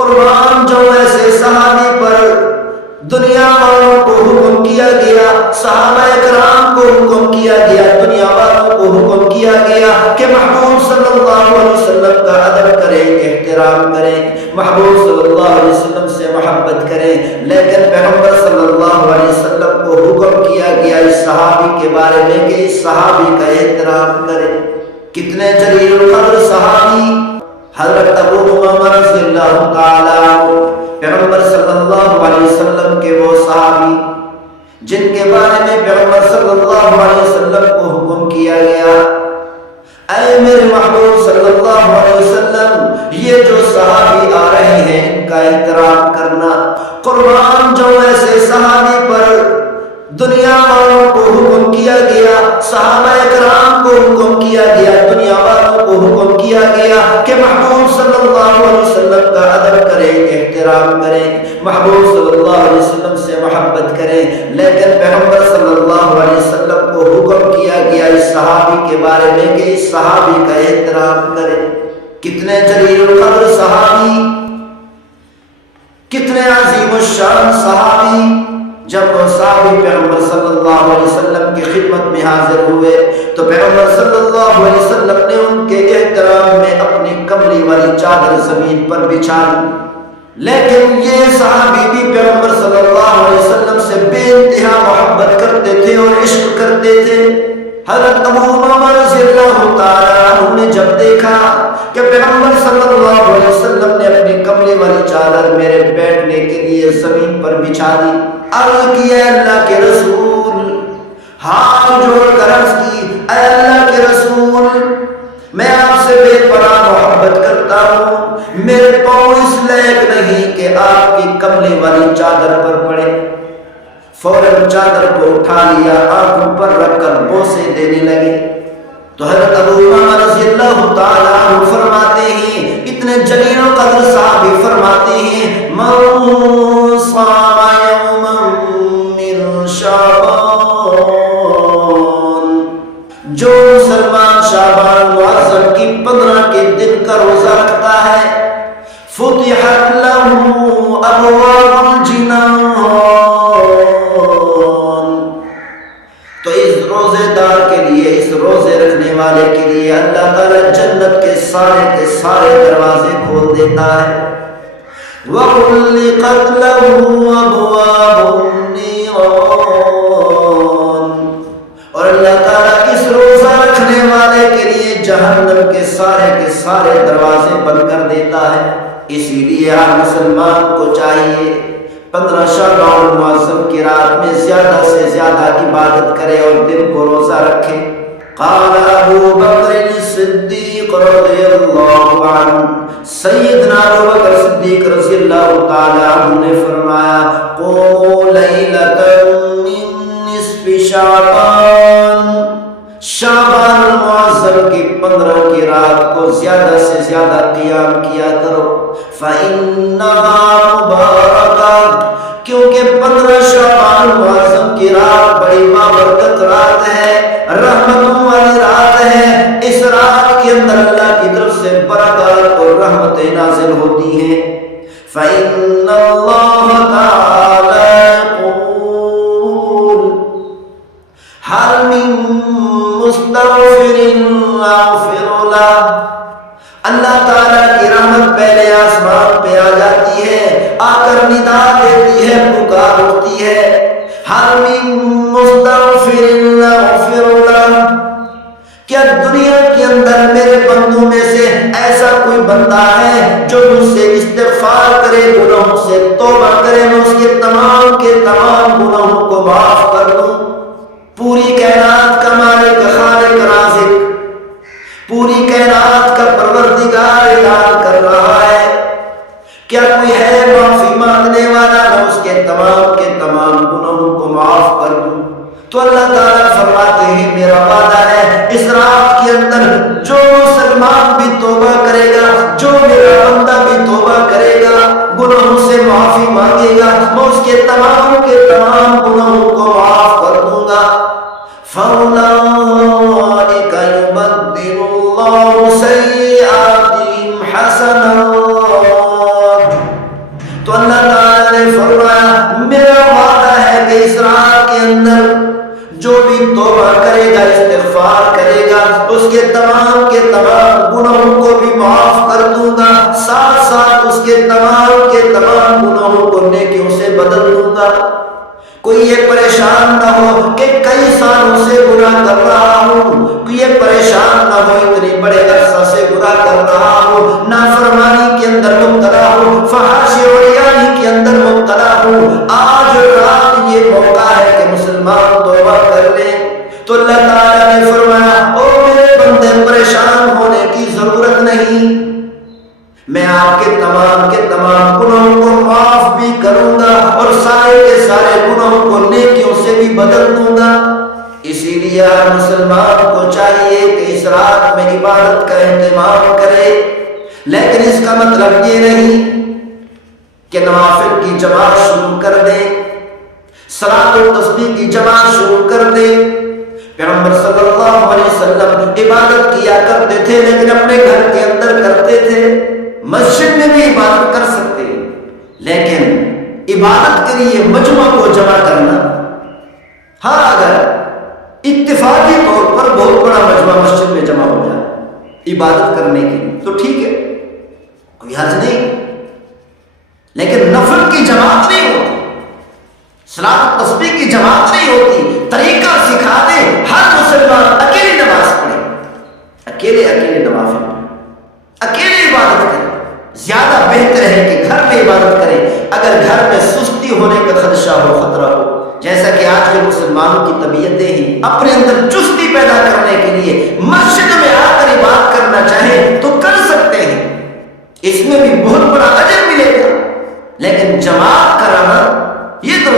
قربان جو ایسے صحابی پر دنیا والوں کو حکم کیا گیا، صحابہ کرام کو حکم کیا گیا، دنیا والوں کو حکم کیا گیا کہ محبوب صلی اللہ علیہ وسلم کا ادب کریں، احترام کریں، محبوب صلی اللہ علیہ وسلم سے محبت کریں، لیکن پیغمبر صلی اللہ علیہ وسلم کو حکم کیا گیا اس صحابی کے بارے میں کہ اس صحابی کا احترام کریں۔ کتنے جلیل القدر صحابی حضرت ابو امامہ رضی اللہ تعالیٰ عنہ، پیغمبر صلی اللہ علیہ وسلم کے وہ صحابی جن کے بارے میں پیغمبر صلی اللہ علیہ وسلم کو حکم کیا گیا، اے میرے محبوب صلی اللہ علیہ وسلم یہ جو صحابی آ رہے ہیں ان کا احترام کرنا۔ قربان جو ایسے صحابی پر دنیا والوں کو حکم کیا گیا، صحابہ کرام کو حکم کیا گیا، دنیا والوں کو حکم کیا گیا کہ محبوب صلی اللہ علیہ وسلم کا ادب کریں، احترام کریں، محبوب صلی اللہ علیہ وسلم سے محبت کریں، لیکن پیغمبر صلی اللہ علیہ وسلم کو حکم کیا گیا اس صحابی کے بارے میں کہ اس صحابی کا احترام کریں۔ کتنے جلیل القدر صحابی، کتنے عظیم الشان صحابی۔ جب وہ صحابی پیغمبر صلی اللہ علیہ وسلم کی خدمت میں حاضر ہوئے تو پیغمبر صلی اللہ علیہ وسلم نے ان کے احترام میں اپنی کملی والی چادر زمین پر بچھا دی، لیکن یہ صحابی بھی پیغمبر صلی اللہ علیہ وسلم سے بے انتہا محبت کرتے تھے اور عشق کرتے تھے۔ حضرت ابو امامہ رضی اللہ تعالیٰ عنہ نے جب دیکھا کہ پیغمبر صلی اللہ علیہ وسلم نے اپنی کملی والی چادر میرے بیٹھنے کے لیے زمین پر بچھا دی، عرض کی اے اللہ کے رسول، ہاتھ جوڑ کر عرض کی اے اللہ کے رسول، میں آپ سے بے پناہ محبت کرتا ہوں، میرے پاؤں اس لائق نہیں کہ آپ کی کملی والی چادر پر پڑے۔ فوراً چادر کو اٹھا لیا، آنکھوں پر رکھ کر بوسے دینے لگے۔ تو حضرت ابو امامہ رضی اللہ تعالیٰ عنہ فرماتے ہیں، اتنے جلیل القدر صحابی فرماتے ہیں، من صام یوما من شعبان، جو مسلمان شعبان معظم کی 15 کے دن کا روزہ رکھتا ہے، فتحت له ابواب الجنان، تو اس روزے دار کے لیے، اس روزے رکھنے والے کے لیے اللہ تعالیٰ جنت کے سارے دروازے کھول دیتا ہے۔ وَغُلِّقَتْ لَهُ أَبْوَابُ النِّيرَانِ، اور اللہ تعالیٰ اس روزہ رکھنے والے کے لیے جہنم کے سارے دروازے بند کر دیتا ہے۔ اسی لیے ہر مسلمان کو چاہیے 15 شعبان المعظم کی رات میں زیادہ سے زیادہ عبادت کرے اور دن کو روزہ رکھے۔ قال ابو بکر الصدیق رضی اللہ عنہ، سیدنا ابو بکر صدیق رضی اللہ تعالی عنہ نے فرمایا، قوموا لیلۃ من نصف شعبان، شعبان المعظم کی 15 کی رات کو زیادہ سے زیادہ قیام کیا کرو، فإنها مبارکہ، کیونکہ 15 شعبان المعظم کی رات بڑی بابرکت رات ہے، رحمتوں والی رات ہے۔ اس رات کے اندر اللہ کی طرف سے برکات اور رحمتیں نازل ہوتی ہیں۔ فإن اللہ تعالی یقول هل من مستغفر اغفر له، اللہ تعالیٰ کی رحمت پہلے آسمان پہ آ جاتی ہے، آ کر ندا دیتی ہے، پکار اٹھتی ہے، هل من مستغفر اغفر له، کیا دنیا کے اندر میرے بندوں میں سے ایسا کوئی بندہ ہے جو مجھ سے استغفار کرے، گناہوں سے توبہ کرے، میں اس کے تمام گناہوں کو معاف کر دوں۔ پوری کائنات کا مالک، خالق، رازق، پوری کائنات کا پروردگار اعلان کر رہا ہے، کیا کوئی ہے معافی مانگنے والا، میں اس کے تمام گناہوں کو معاف کر دوں۔ تو اللہ تعالیٰ فرماتے ہیں میرا وعدہ ہے اس رات کے اندر جو مسلمان بھی توبہ کرے گا، جو میرا بندہ بھی توبہ کرے گا، گناہوں سے معافی مانگے گا، میں اس کے تمام گناہوں کو معاف کر دوں گا۔ فَأُولَٰئِكَ يُبَدِّلُ اللَّهُ سَيِّئَاتِهِمْ حَسَنَاتٍ، کوئی یہ پریشان نہ ہو کہ کئی سالوں سے گناہ کر رہا ہوں، کوئی یہ پریشان نہ ہو اتنی بڑے عرصہ سے گناہ کر رہا ہوں، نافرمانی کے اندر مبتلا ہوں، فحش اور عیانی کے اندر مبتلا ہوں، آج رات یہ موقع ہے کہ مسلمان توبہ کر لیں۔ تو اللہ تعالیٰ نے فرمایا او میرے بندے پریشان ہونے کی ضرورت نہیں، میں آپ کے تمام گناہوں کو معاف بھی کروں گا اور سارے کے سارے گناہوں کو نیکیوں سے بھی بدل دوں گا۔ اسی لیے ہر مسلمان کو چاہیے کہ اس رات میں عبادت کا اہتمام کرے، لیکن اس کا مطلب یہ نہیں کہ نوافل کی جماعت شروع کر دے، صلاۃ و تسبیح کی جماعت شروع کر دے۔ پیغمبر صلی اللہ علیہ وسلم عبادت کیا کرتے تھے لیکن اپنے گھر کے اندر کرتے تھے، مسجد میں بھی عبادت کر سکتے ہیں، لیکن عبادت کے لیے مجمع کو جمع کرنا، ہاں اگر اتفاقی طور پر بہت بڑا مجمع مسجد میں جمع ہو جائے عبادت کرنے کے لیے تو ٹھیک ہے، کوئی حرج نہیں، لیکن نفل کی جماعت نہیں ہوتی، صلاۃ تسبیح کی جماعت نہیں ہوتی۔ طریقہ سکھا دے، ہر مسلمان اکیلی نماز پڑھے، اکیلے نوافل پڑھے، اکیلے عبادت کرے، زیادہ بہتر ہے کہ گھر میں عبادت کرے۔ اگر گھر میں سستی ہونے کا خدشہ ہو، خطرہ ہو، جیسا کہ آج کے مسلمانوں کی طبیعتیں ہی اپنے اندر چستی پیدا کرنے کے لیے مسجد میں آ کر عبادت کرنا چاہیں تو کر سکتے ہیں، اس میں بھی بہت بڑا اجر ملے گا، لیکن جماعت کرانا یہ تو